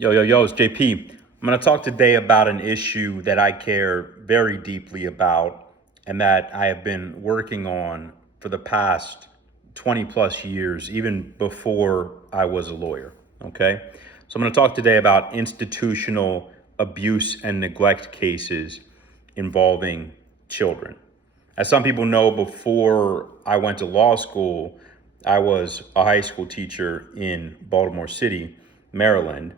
Yo, it's JP. I'm going to talk today about an issue that I care very deeply about and that I have been working on for the past 20 plus years, even before I was a lawyer. Okay. So I'm going to talk today about institutional abuse and neglect cases involving children. As some people know, before I went to law school, I was a high school teacher in Baltimore City, Maryland.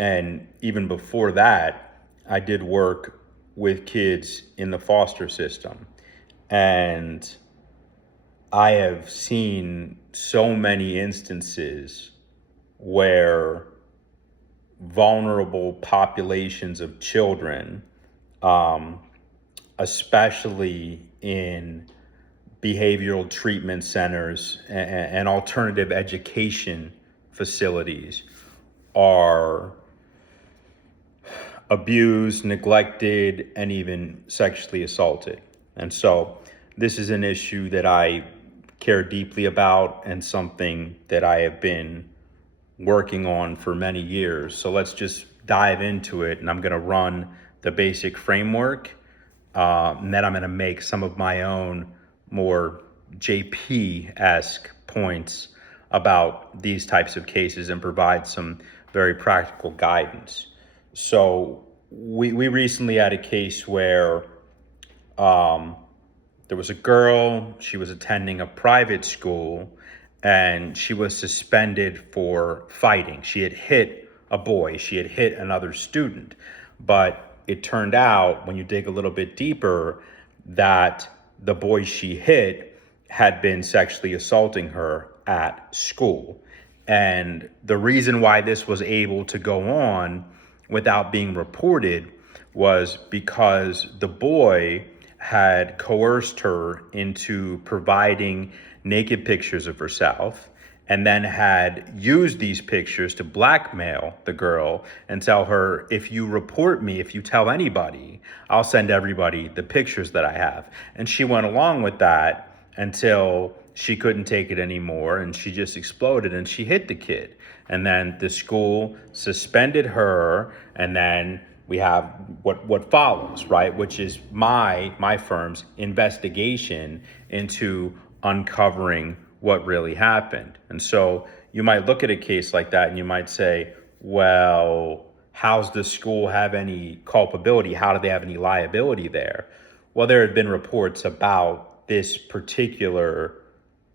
And even before that, I did work with kids in the foster system. And I have seen so many instances where vulnerable populations of children, especially in behavioral treatment centers and alternative education facilities, are abused, neglected, and even sexually assaulted. And so this is an issue that I care deeply about and something that I have been working on for many years. So let's just dive into it, and I'm going to run the basic framework, and then I'm going to make some of my own more JP-esque points about these types of cases and provide some very practical guidance. So we recently had a case where there was a girl. She was attending a private school and she was suspended for fighting. She had hit a boy. She had hit another student. But it turned out, when you dig a little bit deeper, that the boy she hit had been sexually assaulting her at school. And the reason why this was able to go on without being reported was because the boy had coerced her into providing naked pictures of herself, and then had used these pictures to blackmail the girl and tell her, if you report me, if you tell anybody, I'll send everybody the pictures that I have. And she went along with that until she couldn't take it anymore, and she just exploded and she hit the kid. And then the school suspended her, and then we have what follows, right? Which is my firm's investigation into uncovering what really happened. And so you might look at a case like that and you might say, well, how's the school have any culpability? How do they have any liability there? Well, there had been reports about this particular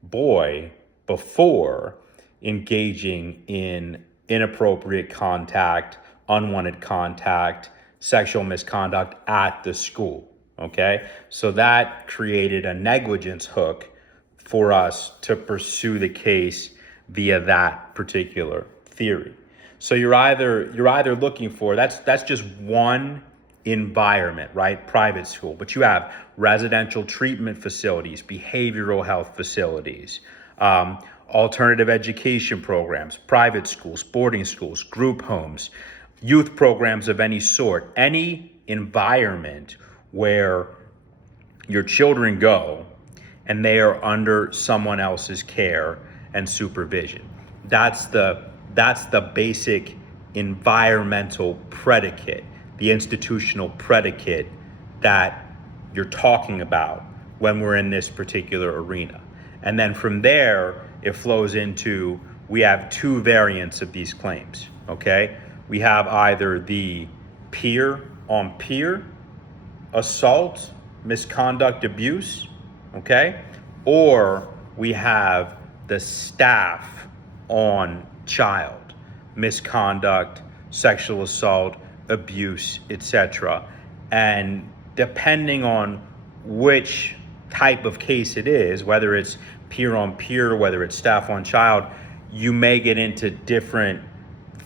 boy before engaging in inappropriate contact, unwanted contact, sexual misconduct at the school. Okay, so that created a negligence hook for us to pursue the case via that particular theory. So you're either looking for, that's just one environment, right? Private school, but you have residential treatment facilities, behavioral health facilities, alternative education programs, private schools, boarding schools, group homes, youth programs of any sort, any environment where your children go and they are under someone else's care and supervision. That's the basic environmental predicate, the institutional predicate that you're talking about when we're in this particular arena. And then from there, it flows into, we have two variants of these claims, okay? We have either the peer-on-peer assault, misconduct, abuse, okay? Or we have the staff on child, misconduct, sexual assault, abuse, etc. And depending on which type of case it is, whether it's peer on peer, whether it's staff on child, you may get into different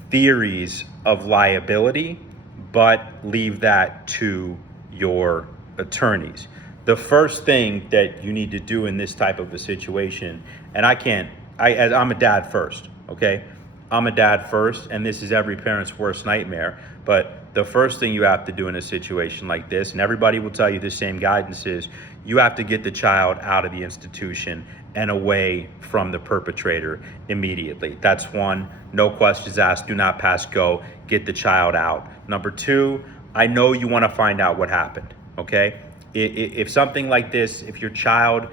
theories of liability, but leave that to your attorneys. The first thing that you need to do in this type of a situation, and I'm a dad first, okay? I'm a dad first, and this is every parent's worst nightmare. But the first thing you have to do in a situation like this, and everybody will tell you the same guidance, is you have to get the child out of the institution and away from the perpetrator immediately. That's one. No questions asked. Do not pass go. get the child out. Number two, I know you want to find out what happened, okay? If something like this, if your child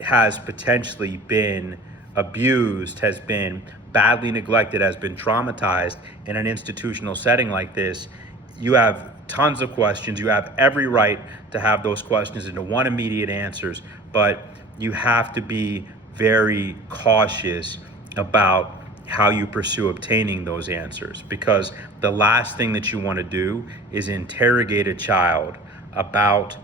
has potentially been abused, has been badly neglected, has been traumatized in an institutional setting like this, you have tons of questions. You have every right to have those questions and to want immediate answers, but you have to be very cautious about how you pursue obtaining those answers, because the last thing that you want to do is interrogate a child about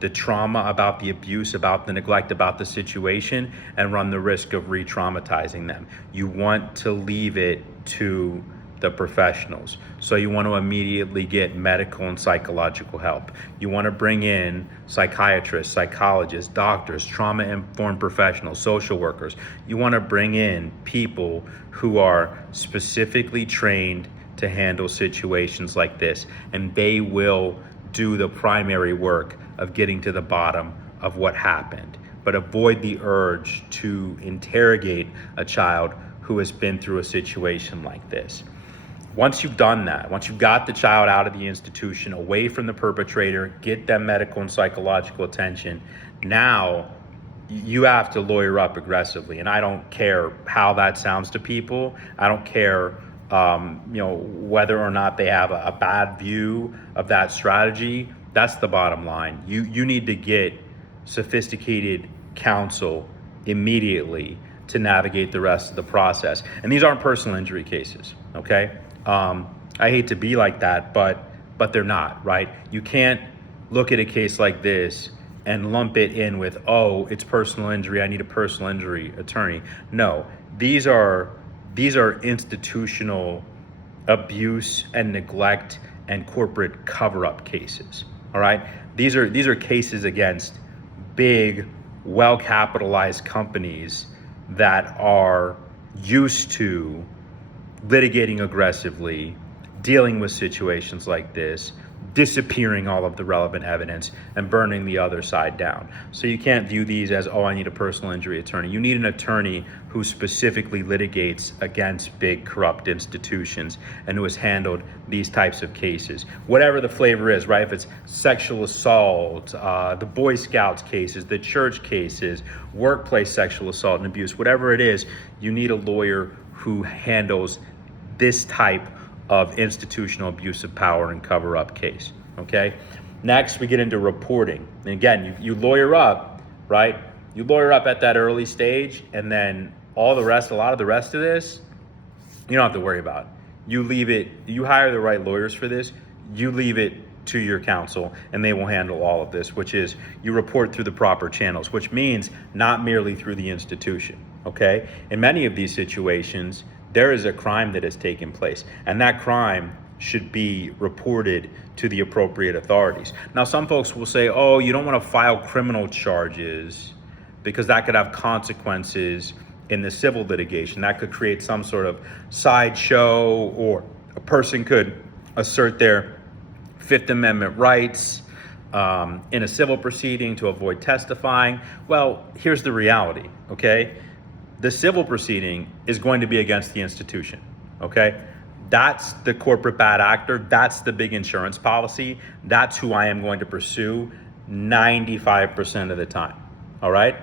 the trauma, about the abuse, about the neglect, about the situation, and run the risk of re-traumatizing them. You want to leave it to the professionals. So you want to immediately get medical and psychological help. You want to bring in psychiatrists, psychologists, doctors, trauma-informed professionals, social workers. You want to bring in people who are specifically trained to handle situations like this, and they will do the primary work of getting to the bottom of what happened. But avoid the urge to interrogate a child who has been through a situation like this. Once you've done that, once you've got the child out of the institution, away from the perpetrator, get them medical and psychological attention, now you have to lawyer up aggressively. And I don't care how that sounds to people. I don't care whether or not they have a bad view of that strategy. That's the bottom line. You need to get sophisticated counsel immediately to navigate the rest of the process. And these aren't personal injury cases, okay? I hate to be like that, but they're not, right? You can't look at a case like this and lump it in with, oh, it's personal injury, I need a personal injury attorney. No, these are institutional abuse and neglect and corporate cover-up cases, all right? These are cases against big, well-capitalized companies that are used to litigating aggressively, dealing with situations like this, disappearing all of the relevant evidence, and burning the other side down. So you can't view these as, oh, I need a personal injury attorney. You need an attorney who specifically litigates against big corrupt institutions and who has handled these types of cases. Whatever the flavor is, right? If it's sexual assault, the Boy Scouts cases, the church cases, workplace sexual assault and abuse, whatever it is, you need a lawyer who handles this type of institutional abuse of power and cover-up case, okay? Next, we get into reporting. And again, you lawyer up, right? You lawyer up at that early stage, and then a lot of the rest of this, you don't have to worry about. You leave it, you hire the right lawyers for this, you leave it to your counsel, and they will handle all of this, which is you report through the proper channels, which means not merely through the institution, okay? In many of these situations, there is a crime that has taken place, and that crime should be reported to the appropriate authorities. Now, some folks will say, oh, you don't want to file criminal charges because that could have consequences in the civil litigation. That could create some sort of sideshow, or a person could assert their Fifth Amendment rights in a civil proceeding to avoid testifying. Well, here's the reality, okay? The civil proceeding is going to be against the institution, okay? That's the corporate bad actor. That's the big insurance policy. That's who I am going to pursue 95% of the time, all right?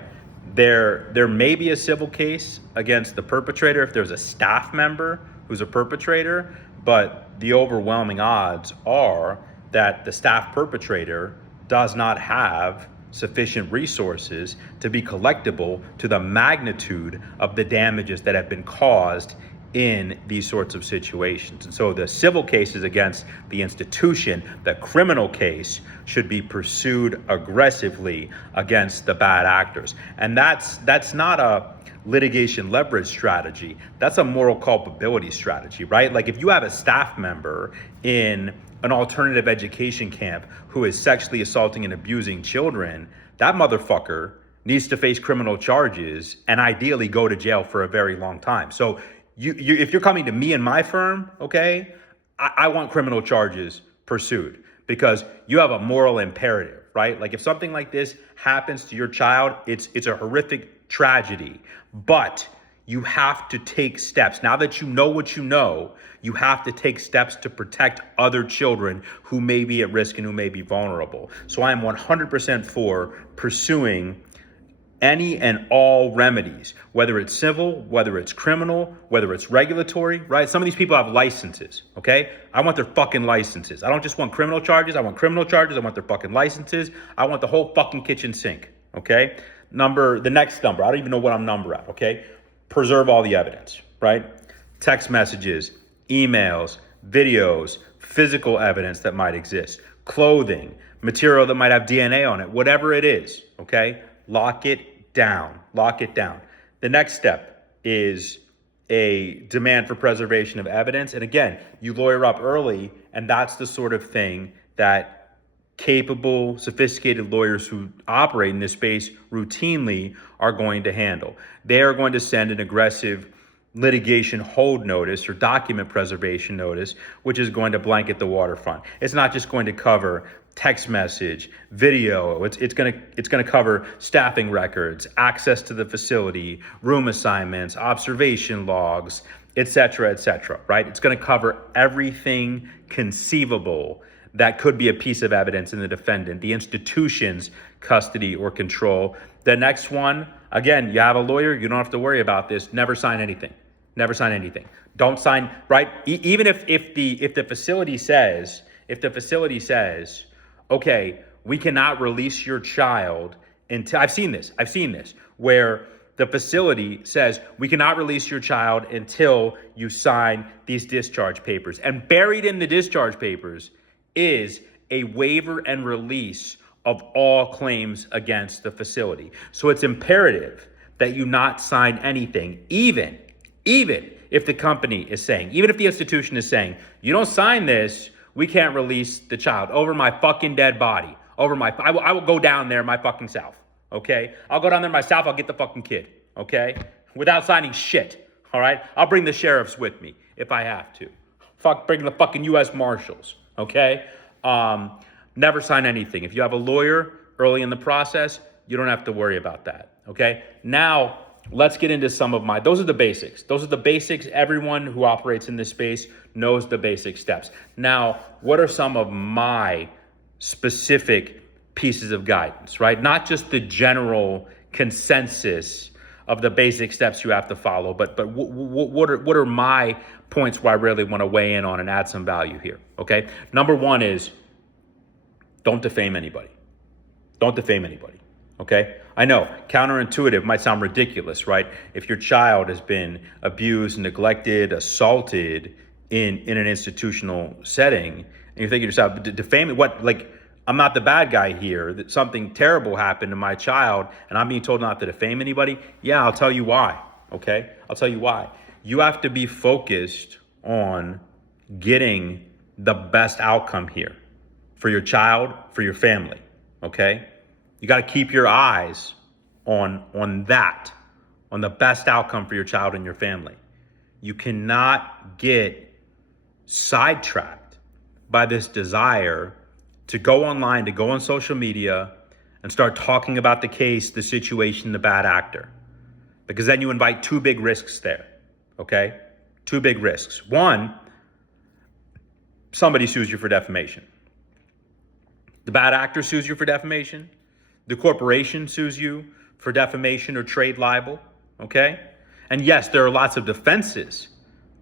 There may be a civil case against the perpetrator if there's a staff member who's a perpetrator, but the overwhelming odds are that the staff perpetrator does not have sufficient resources to be collectible to the magnitude of the damages that have been caused in these sorts of situations. And so the civil case is against the institution. The criminal case should be pursued aggressively against the bad actors. And that's not a litigation leverage strategy. That's a moral culpability strategy, right? Like if you have a staff member in an alternative education camp who is sexually assaulting and abusing children, that motherfucker needs to face criminal charges and ideally go to jail for a very long time. So if you're coming to me and my firm, okay, I want criminal charges pursued because you have a moral imperative, right? Like if something like this happens to your child, it's a horrific tragedy, but You have to take steps. Now that you know what you know, you have to take steps to protect other children who may be at risk and who may be vulnerable. So I am 100% for pursuing any and all remedies, whether it's civil, whether it's criminal, whether it's regulatory, right? Some of these people have licenses, okay? I want their fucking licenses. I don't just want criminal charges. I want criminal charges. I want their fucking licenses. I want the whole fucking kitchen sink, okay? The next number, I don't even know what I'm number at, okay? Preserve all the evidence, right? Text messages, emails, videos, physical evidence that might exist, clothing, material that might have DNA on it, whatever it is, okay? Lock it down. Lock it down. The next step is a demand for preservation of evidence. And again, you lawyer up early, and that's the sort of thing that capable, sophisticated lawyers who operate in this space routinely are going to handle. They are going to send an aggressive litigation hold notice or document preservation notice, which is going to blanket the waterfront. It's not just going to cover text message, video. It's going to cover staffing records, access to the facility, room assignments, observation logs, et cetera, right? It's going to cover everything conceivable that could be a piece of evidence in the defendant, the institution's custody or control. The next one, again, you have a lawyer, you don't have to worry about this. Never sign anything. Never sign anything. Don't sign, right? Even if the facility says, okay, we cannot release your child until, I've seen this, where the facility says, we cannot release your child until you sign these discharge papers. And buried in the discharge papers is a waiver and release of all claims against the facility. So it's imperative that you not sign anything, even if the company is saying, even if the institution is saying, you don't sign this, we can't release the child over my fucking dead body. I will go down there myself, okay? I'll go down there myself, I'll get the fucking kid, okay? Without signing shit, all right? I'll bring the sheriffs with me if I have to. Bring the fucking U.S. Marshals, okay? Never sign anything. If you have a lawyer early in the process, you don't have to worry about that, okay? Now, let's get into those are the basics. Those are the basics. Everyone who operates in this space knows the basic steps. Now, what are some of my specific pieces of guidance, right? Not just the general consensus of the basic steps you have to follow, but what are my points where I really want to weigh in on and add some value here, okay? Number one is don't defame anybody. Don't defame anybody. Okay, I know, counterintuitive, might sound ridiculous, right? If your child has been abused, neglected, assaulted in an institutional setting, and you think to yourself, defaming what? Like, I'm not the bad guy here. That something terrible happened to my child, and I'm being told not to defame anybody. Yeah, I'll tell you why. Okay, I'll tell you why. You have to be focused on getting the best outcome here for your child, for your family. Okay. You got to keep your eyes on the best outcome for your child and your family. You cannot get sidetracked by this desire to go online, to go on social media and start talking about the case, the situation, the bad actor. Because then you invite two big risks there, okay? Two big risks. One, somebody sues you for defamation. The bad actor sues you for defamation. The corporation sues you for defamation or trade libel, okay? And yes, there are lots of defenses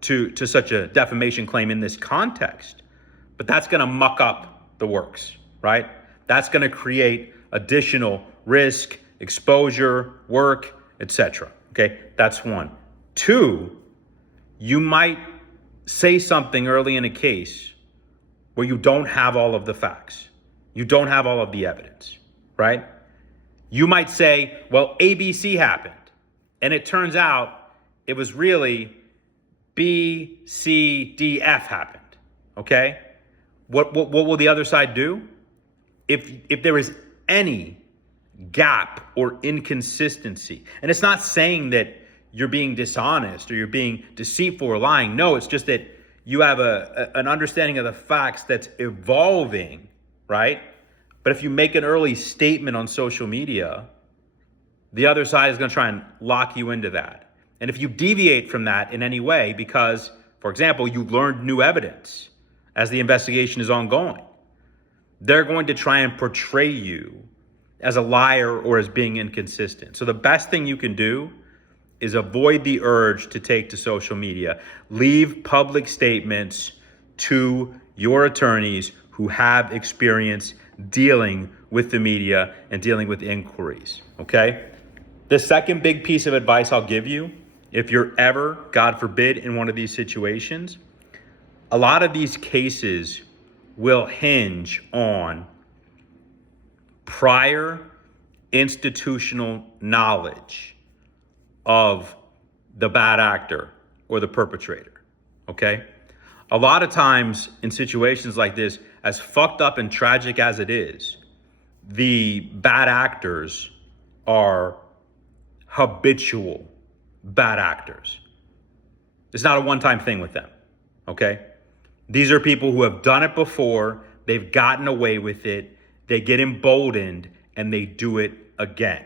to such a defamation claim in this context, but that's going to muck up the works, right? That's going to create additional risk, exposure, work, etc. Okay, that's one. Two, you might say something early in a case where you don't have all of the facts. You don't have all of the evidence. Right? You might say, well, ABC happened. And it turns out it was really B, C, D, F happened. Okay? What will the other side do? If there is any gap or inconsistency, and it's not saying that you're being dishonest or you're being deceitful or lying. No, it's just that you have an understanding of the facts that's evolving, right? But if you make an early statement on social media, the other side is going to try and lock you into that. And if you deviate from that in any way because, for example, you learned new evidence as the investigation is ongoing, they're going to try and portray you as a liar or as being inconsistent. So the best thing you can do is avoid the urge to take to social media. Leave public statements to your attorneys who have experience dealing with the media and dealing with inquiries, okay? The second big piece of advice I'll give you, if you're ever, God forbid, in one of these situations, a lot of these cases will hinge on prior institutional knowledge of the bad actor or the perpetrator, okay? A lot of times in situations like this, as fucked up and tragic as it is, the bad actors are habitual bad actors. It's not a one-time thing with them, okay? These are people who have done it before, they've gotten away with it, they get emboldened, and they do it again.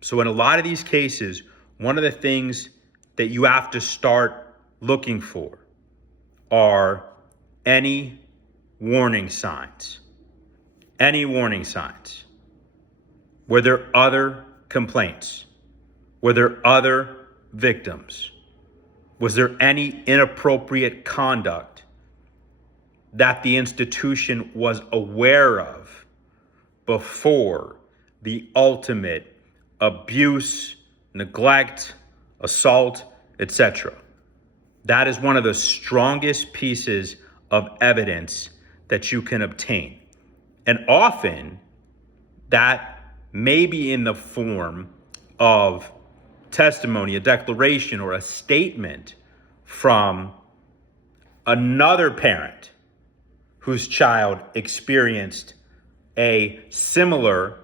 So in a lot of these cases, one of the things that you have to start looking for are any warning signs. Any warning signs. Were there other complaints? Were there other victims? Was there any inappropriate conduct that the institution was aware of before the ultimate abuse, neglect, assault, etc.? That is one of the strongest pieces of evidence that you can obtain. And often that may be in the form of testimony, a declaration, or a statement from another parent whose child experienced a similar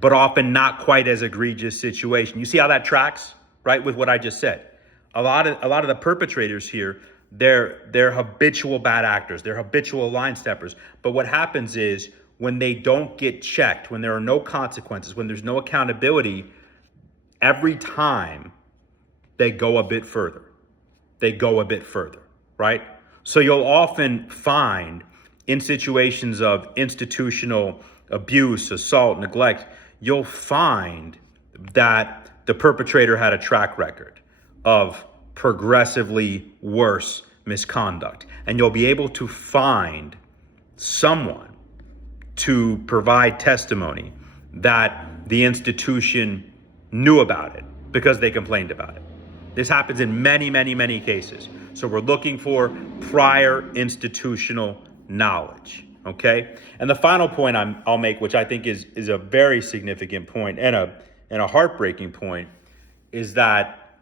but often not quite as egregious situation. You see how that tracks, right, with what I just said? A lot of the perpetrators here, they're habitual bad actors, they're habitual line steppers. But what happens is when they don't get checked, when there are no consequences, when there's no accountability, every time they go a bit further. They go a bit further, right? So you'll often find in situations of institutional abuse, assault, neglect, you'll find that the perpetrator had a track record of progressively worse misconduct. And you'll be able to find someone to provide testimony that the institution knew about it because they complained about it. This happens in many, many, many cases. So we're looking for prior institutional knowledge, okay? And the final point I'll make, which I think is a very significant point and a heartbreaking point, is that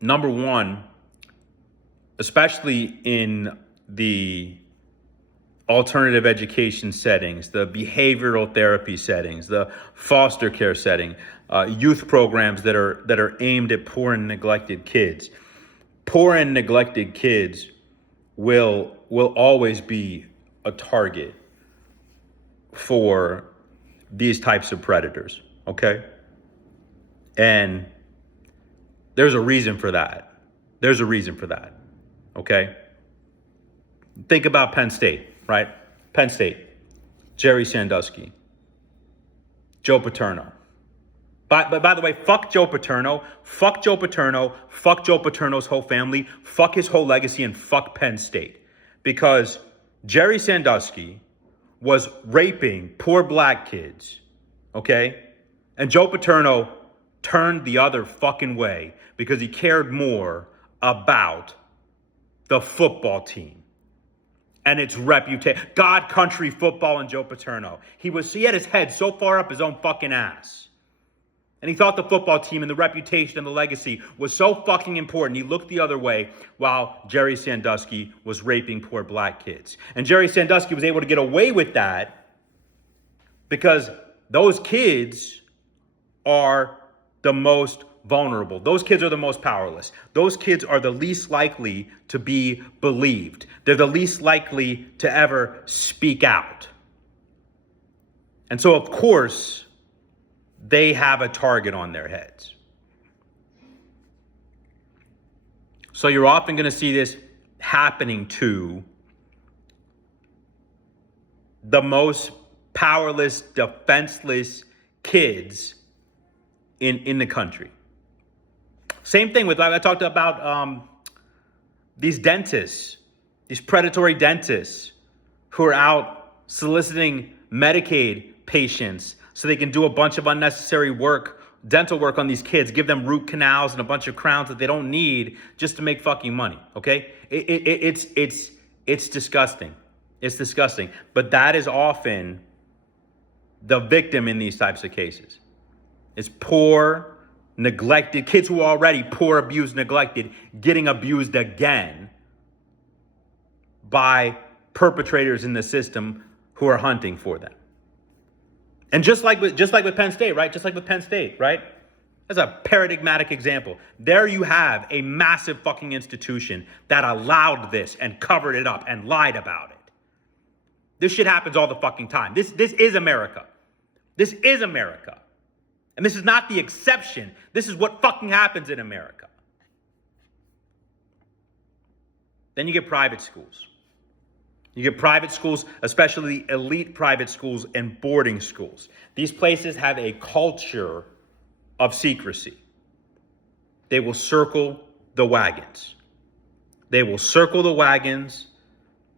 number one, especially in the alternative education settings, the behavioral therapy settings, the foster care setting, youth programs that are aimed at poor and neglected kids. Poor and neglected kids will always be a target for these types of predators, okay? And there's a reason for that. There's a reason for that, okay? Think about Penn State, right? Penn State, Jerry Sandusky, Joe Paterno. But by the way, fuck Joe Paterno, fuck Joe Paterno, fuck Joe Paterno's whole family, fuck his whole legacy, and fuck Penn State. Because Jerry Sandusky was raping poor black kids, okay? And Joe Paterno turned the other fucking way because he cared more about the football team and its reputation. God, country, football, and Joe Paterno. He had his head so far up his own fucking ass. And he thought the football team and the reputation and the legacy was so fucking important. He looked the other way while Jerry Sandusky was raping poor black kids. And Jerry Sandusky was able to get away with that because those kids are the most vulnerable. Those kids are the most powerless. Those kids are the least likely to be believed. They're the least likely to ever speak out. And so, of course, they have a target on their heads. So you're often going to see this happening to the most powerless, defenseless kids in the country. Same thing with, I talked about these dentists, these predatory dentists who are out soliciting Medicaid patients so they can do a bunch of unnecessary work, dental work on these kids, give them root canals and a bunch of crowns that they don't need just to make fucking money, okay? It's disgusting. It's disgusting. But that is often the victim in these types of cases. It's poor, neglected, kids who are already poor, abused, neglected, getting abused again by perpetrators in the system who are hunting for them. And just like with Penn State, right? Just like with Penn State, right? That's a paradigmatic example. There you have a massive fucking institution that allowed this and covered it up and lied about it. This shit happens all the fucking time. This is America. This is America. And this is not the exception. This is what fucking happens in America. Then you get private schools. You get private schools, especially elite private schools and boarding schools. These places have a culture of secrecy. They will circle the wagons. They will circle the wagons.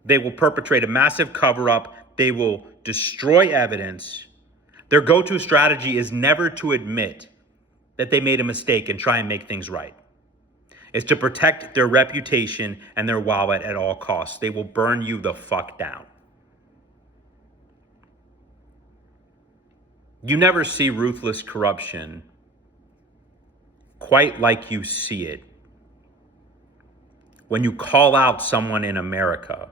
They will perpetrate a massive cover-up. They will destroy evidence. Their go-to strategy is never to admit that they made a mistake and try and make things right. It's to protect their reputation and their wallet at all costs. They will burn you the fuck down. You never see ruthless corruption quite like you see it when you call out someone in America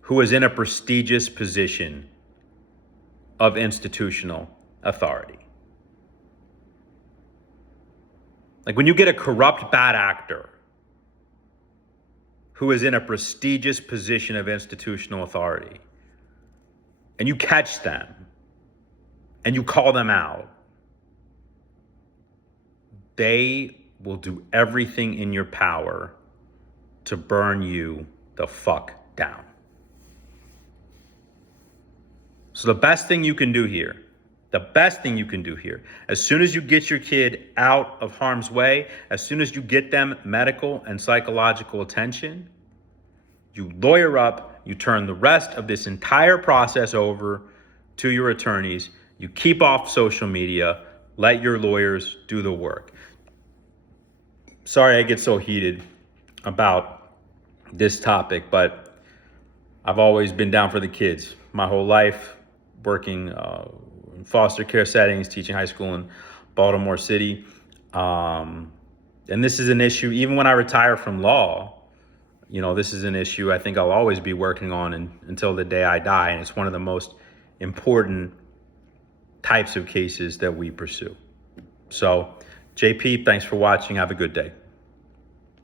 who is in a prestigious position of institutional authority. Like when you get a corrupt bad actor who is in a prestigious position of institutional authority and you catch them and you call them out, they will do everything in your power to burn you the fuck down. So the best thing you can do here, as soon as you get your kid out of harm's way, as soon as you get them medical and psychological attention, you lawyer up, you turn the rest of this entire process over to your attorneys, you keep off social media, let your lawyers do the work. Sorry I get so heated about this topic, but I've always been down for the kids my whole life, working in foster care settings, teaching high school in Baltimore City. And this is an issue, even when I retire from law, this is an issue I think I'll always be working on until the day I die. And it's one of the most important types of cases that we pursue. So, JP, thanks for watching. Have a good day.